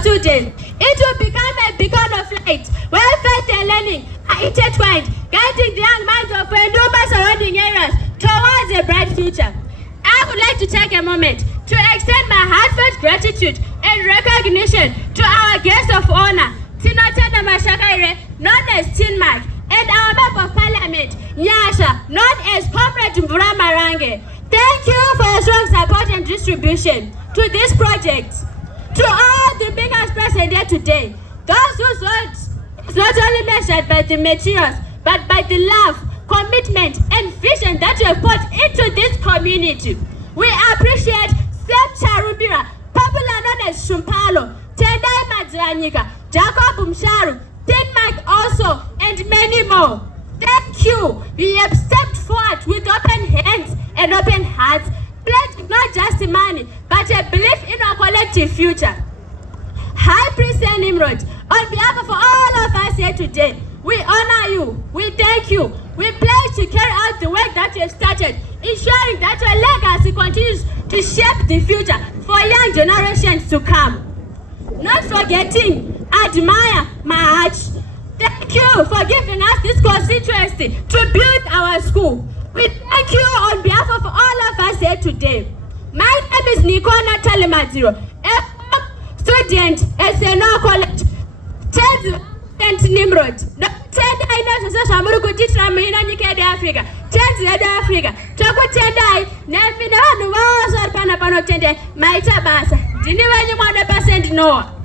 students. It will become a beacon of light where faith and learning are intertwined, guiding the young minds of Wenduma surrounding areas towards a bright future. I would like to take a moment to extend my heartfelt gratitude and recognition to our guest of honor, Tinotenda Mashakaire, known as Tinmark, and our Member of Parliament, Nyasha, known as Comrade Mbura Marange. Thank you for your strong support and distribution to this project. To all the beggars present here today, those whose words is not only measured by the materials, but by the love, commitment, and vision that you have put into this community. We appreciate Seth Charubira, popular known as Shumpalo, Tendai Madzanyika, Jacob Msharu, Tinmark also, and many more. Thank you. We have stepped forward with open hands and open hearts, pledging not just money, but a belief in our collective future. High Priest and Nimrod, on behalf of all of us here today, we honor you, we thank you, we pledge to carry out the work that you have started, ensuring that your legacy continues to shape the future for young generations to come. Not forgetting, admire my arch. Thank you for giving us this constituency to build our school. We thank you on behalf of all of us here today. My name is Nikona Talemaziro, a student at Seno College, 10th and Nimrod. 10th I know Samuruku teacher Mina Niked Africa, 10th Red Africa, Toko Tendai, Nefina, no was or Panapano Tende, my tabas. Didn't you 100% no?